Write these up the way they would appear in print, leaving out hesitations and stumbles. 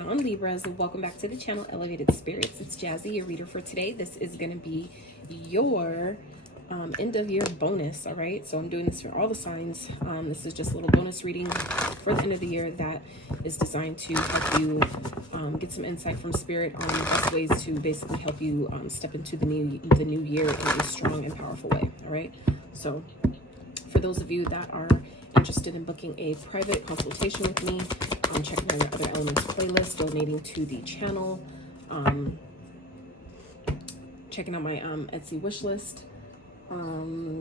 going on, Libras? And welcome back to the channel, Elevated Spirits. It's Jazzy, your reader for today. This is going to be your end of year bonus. All right, so I'm doing this for all the signs. This is just a little bonus reading for the end of the year that is designed to help you get some insight from Spirit on the best ways to basically help you step into the new year in a strong and powerful way. All right, so for those of you that are interested in booking a private consultation with me, checking out your Other Elements playlist, donating to the channel, checking out my Etsy wish list,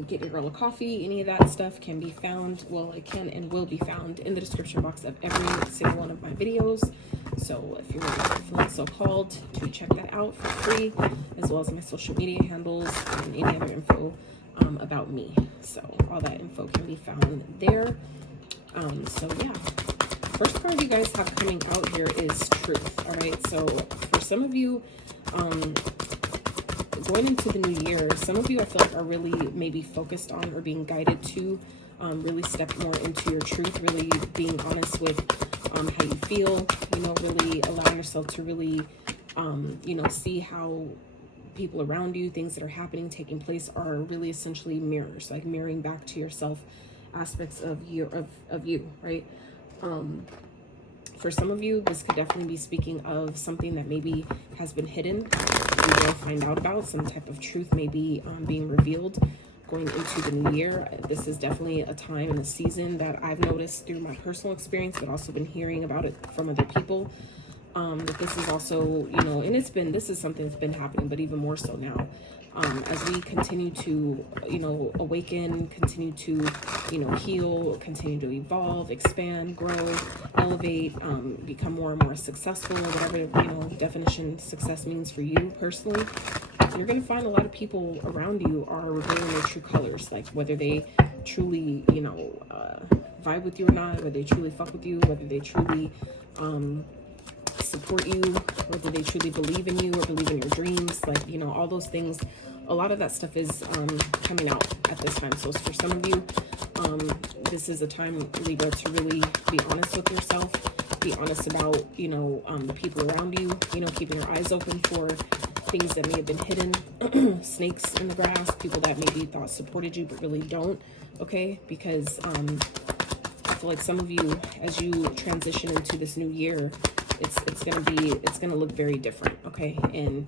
get your girl a coffee, any of that stuff can be found, well, it can and will be found in the description box of every single one of my videos. So if you're feeling so called to check that out for free, as well as my social media handles and any other info about me. So all that info can be found there. So yeah. First card you guys have coming out here is Truth. All right, so for some of you, going into the new year, some of you I feel like are really maybe focused on or being guided to really step more into your truth, really being honest with how you feel, you know, really allowing yourself to really, you know, see how people around you, things that are happening, taking place are really essentially mirrors, like mirroring back to yourself aspects of you, right? For some of you, this could definitely be speaking of something that maybe has been hidden. You will find out about some type of truth maybe being revealed going into the new year. This is definitely a time and a season that I've noticed through my personal experience, but also been hearing about it from other people. That this is also, you know, and this is something that's been happening, but even more so now. As we continue to, you know, awaken, continue to, you know, heal, continue to evolve, expand, grow, elevate, become more and more successful, whatever, you know, definition success means for you personally, you're going to find a lot of people around you are revealing their true colors, like whether they truly, you know, vibe with you or not, whether they truly fuck with you, whether they truly, support you, whether they truly believe in you or believe in your dreams, like, you know, all those things. A lot of that stuff is coming out at this time. So for some of you, this is a time, Libra, to really be honest with yourself, be honest about, you know, the people around you, you know, keeping your eyes open for things that may have been hidden, snakes in the grass, people that maybe thought supported you but really don't, okay? Because I feel like some of you, as you transition into this new year, it's gonna look very different, okay? And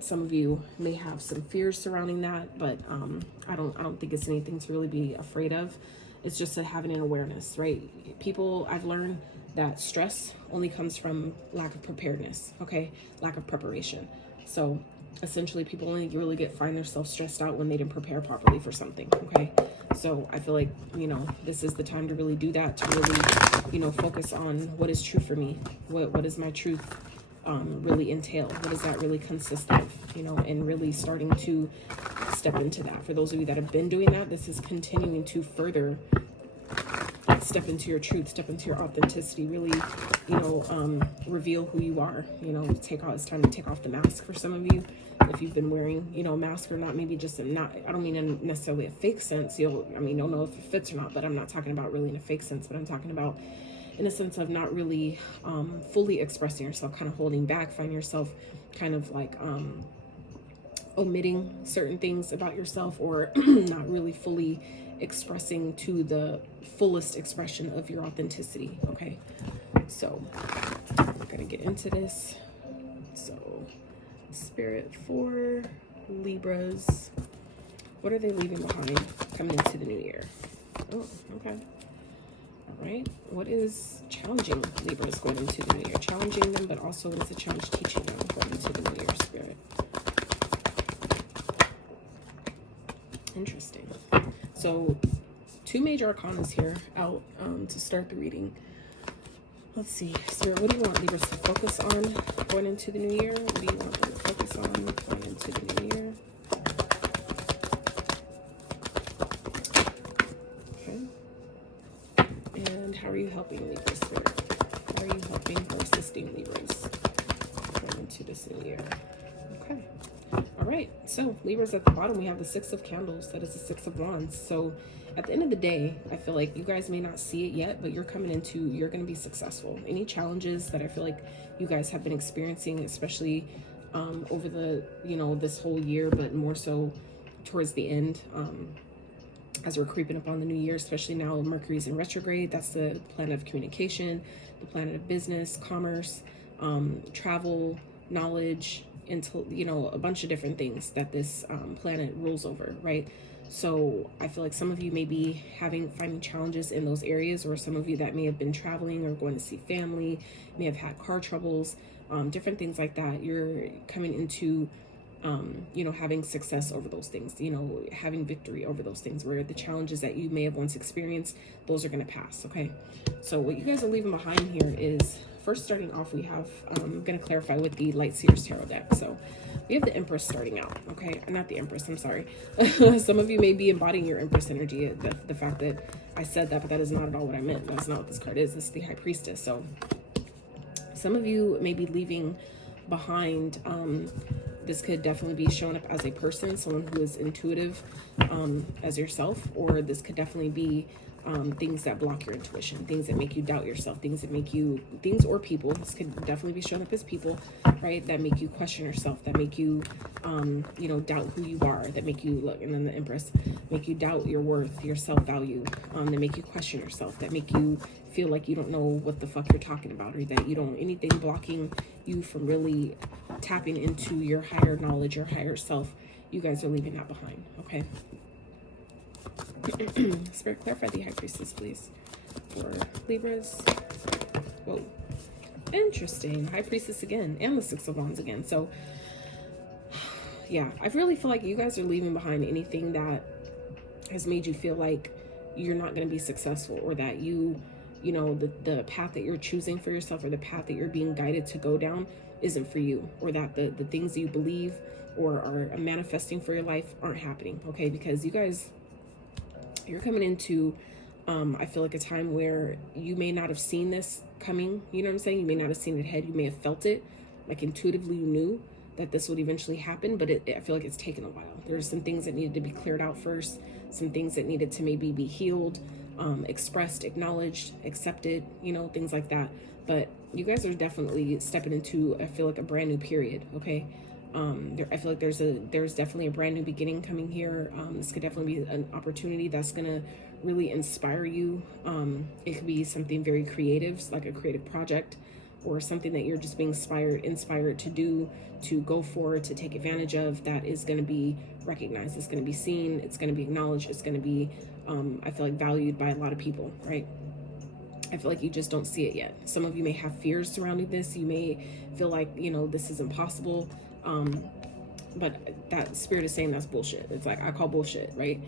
some of you may have some fears surrounding that, but I don't think it's anything to really be afraid of. It's just having an awareness, right? People, I've learned that stress only comes from lack of preparedness, okay? Lack of preparation. So essentially people only really find themselves stressed out when they didn't prepare properly for something, okay? So I feel like, you know, this is the time to really do that, to really, you know, focus on what is true for me. What does my truth really entail? What does that really consist of? You know, and really starting to step into that. For those of you that have been doing that, this is continuing to further step into your truth, step into your authenticity, really, you know, reveal who you are. You know, it's time to take off the mask for some of you. If you've been wearing, you know, a mask or not, maybe just I don't mean in necessarily a fake sense. You'll know if it fits or not, but I'm not talking about really in a fake sense, but I'm talking about in a sense of not really fully expressing yourself, kind of holding back, find yourself kind of like omitting certain things about yourself, or not really fully expressing to the fullest expression of your authenticity, okay? So we're gonna get into this. So Spirit for Libras, what are they leaving behind coming into the new year? Oh, okay. All right. What is challenging Libras going into the new year? Challenging them, but also what is the challenge teaching them going into the new year, Spirit? Interesting. So two major arcanas here out to start the reading. Let's see, Spirit, what do you want Libras to focus on going into the new year? What do you want them to focus on going into the new year? Okay. And how are you helping Libras, Spirit? How are you helping or assisting Libras going into this new year? Okay. All right. So Libras, at the bottom, we have the Six of Candles. That is the Six of Wands. So at the end of the day, I feel like you guys may not see it yet, but you're going to be successful. Any challenges that I feel like you guys have been experiencing, especially over the, this whole year, but more so towards the end, as we're creeping up on the new year, especially now Mercury's in retrograde. That's the planet of communication, the planet of business, commerce, travel, knowledge, until, a bunch of different things that this planet rules over, right? So I feel like some of you may be finding challenges in those areas, or some of you that may have been traveling or going to see family, may have had car troubles, different things like that. You're coming into, having success over those things, having victory over those things, where the challenges that you may have once experienced, those are going to pass. Okay. So what you guys are leaving behind here is, first starting off, we have, I'm going to clarify with the Light Seers Tarot deck. So we have the Empress starting out. Okay. Not the Empress. I'm sorry. Some of you may be embodying your Empress energy. The fact that I said that, but that is not at all what I meant. That's not what this card is. It's the High Priestess. So some of you may be leaving behind, this could definitely be showing up as a person, someone who is intuitive as yourself, or this could definitely be things that block your intuition, things that make you doubt yourself, things or people. This could definitely be showing up as people, right? That make you question yourself, that make you, doubt who you are, that make you look, and then the Empress, make you doubt your worth, your self-value, that make you question yourself, that make you feel like you don't know what the fuck you're talking about, or that anything blocking you from really tapping into your higher knowledge, your higher self. You guys are leaving that behind, okay? Spirit, clarify the High Priestess, please, for Libras. Whoa, interesting. High Priestess again, and the Six of Wands again. So yeah, I really feel like you guys are leaving behind anything that has made you feel like you're not going to be successful, or that the path that you're choosing for yourself, or the path that you're being guided to go down, isn't for you, or that the things that you believe or are manifesting for your life aren't happening. Okay, because you guys, you're coming into, I feel like a time where you may not have seen this coming. You know what I'm saying? You may not have seen it ahead. You may have felt it, like intuitively you knew that this would eventually happen, but I feel like it's taken a while. There's some things that needed to be cleared out first, some things that needed to maybe be healed, expressed, acknowledged, accepted, things like that. But you guys are definitely stepping into, I feel like, a brand new period. Okay. I feel like there's definitely a brand new beginning coming here. This could definitely be an opportunity that's going to really inspire you. It could be something very creative, like a creative project, or something that you're just being inspired to do, to go for, to take advantage of, that is going to be recognized. It's going to be seen. It's going to be acknowledged. It's going to be, I feel like, valued by a lot of people, right? I feel like you just don't see it yet. Some of you may have fears surrounding this. You may feel like, this is impossible. But that Spirit is saying that's bullshit. It's like, I call bullshit, right?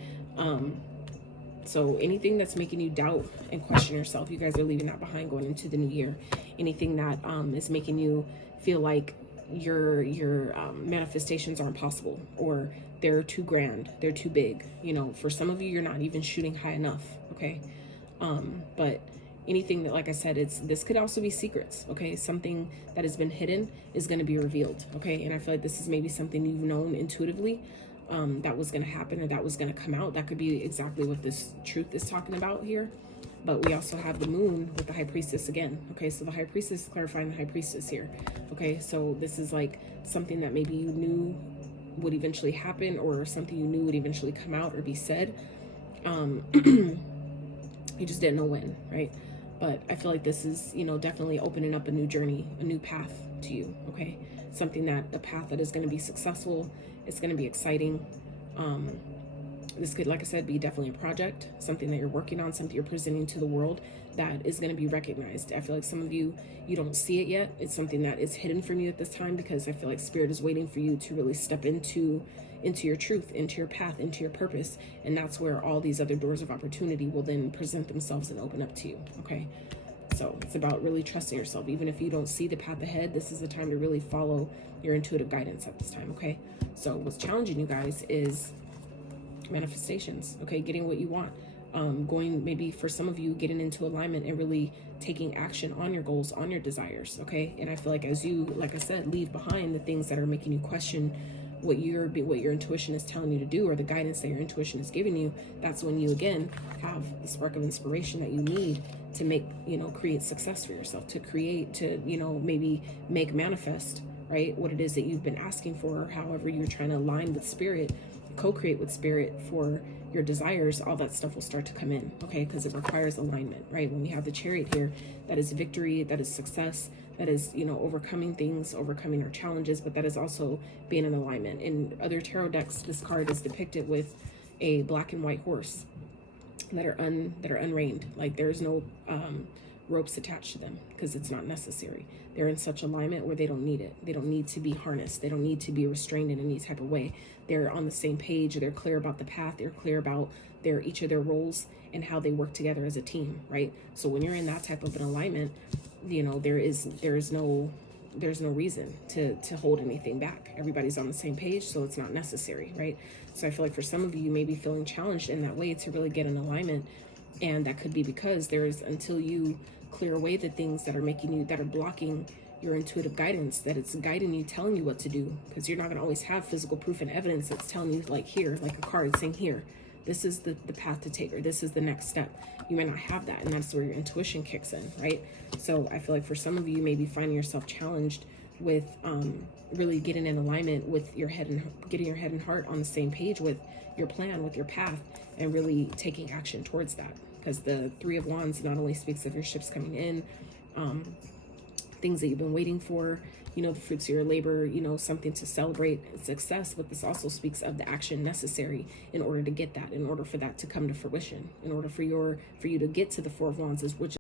So anything that's making you doubt and question yourself, you guys are leaving that behind going into the new year. Anything that is making you feel like your manifestations aren't possible, or they're too grand, they're too big. For some of you, you're not even shooting high enough, okay? But anything that, like I said, this could also be secrets, okay? Something that has been hidden is going to be revealed, okay? And I feel like this is maybe something you've known intuitively, that was going to happen, or that was going to come out. That could be exactly what this truth is talking about here. But we also have the Moon with the High Priestess again, okay? So the High Priestess is clarifying the High Priestess here, okay? So this is like something that maybe you knew would eventually happen, or something you knew would eventually come out or be said. You just didn't know when, right? But I feel like this is, definitely opening up a new journey, a new path to you, okay? A path that is going to be successful. It's going to be exciting. This could, like I said, be definitely a project, something that you're working on, something you're presenting to the world that is going to be recognized. I feel like some of you don't see it yet. It's something that is hidden from you at this time, because I feel like Spirit is waiting for you to really step into your truth, into your path, into your purpose. And that's where all these other doors of opportunity will then present themselves and open up to you, okay? So it's about really trusting yourself. Even if you don't see the path ahead, this is the time to really follow your intuitive guidance at this time, okay? So what's challenging you guys is manifestations, okay? Getting what you want. Going, maybe for some of you, getting into alignment and really taking action on your goals, on your desires, okay? And I feel like as you, like I said, leave behind the things that are making you question what your intuition is telling you to do, or the guidance that your intuition is giving you, that's when you again have the spark of inspiration that you need to make, create success for yourself, to create, to, maybe make manifest, right, what it is that you've been asking for, or however you're trying to align with spirit, co-create with spirit for your desires. All that stuff will start to come in, okay, because it requires alignment, right? When we have the Chariot here, that is victory, that is success, that is, overcoming things, overcoming our challenges, but that is also being in alignment. In other tarot decks, this card is depicted with a black and white horse that are unreined. Like there's no ropes attached to them, because it's not necessary. They're in such alignment where they don't need it. They don't need to be harnessed. They don't need to be restrained in any type of way. They're on the same page. They're clear about the path. They're clear about each of their roles and how they work together as a team, right? So when you're in that type of an alignment, there is no reason to hold anything back. Everybody's on the same page, so it's not necessary, right? So I feel like for some of you may be feeling challenged in that way to really get in alignment, and that could be because until you clear away the things that are blocking your intuitive guidance, that it's guiding you, telling you what to do, because you're not going to always have physical proof and evidence that's telling you, like here, like a card saying here, this is the path to take, or this is the next step. You might not have that, and that's where your intuition kicks in, right? So I feel like for some of you, you may be finding yourself challenged with really getting in alignment with your head and getting your head and heart on the same page with your plan, with your path, and really taking action towards that. Because the Three of Wands not only speaks of your ships coming in, things that you've been waiting for, the fruits of your labor, something to celebrate success, but this also speaks of the action necessary in order to get that, in order for that to come to fruition, in order for you to get to the Four of Wands, which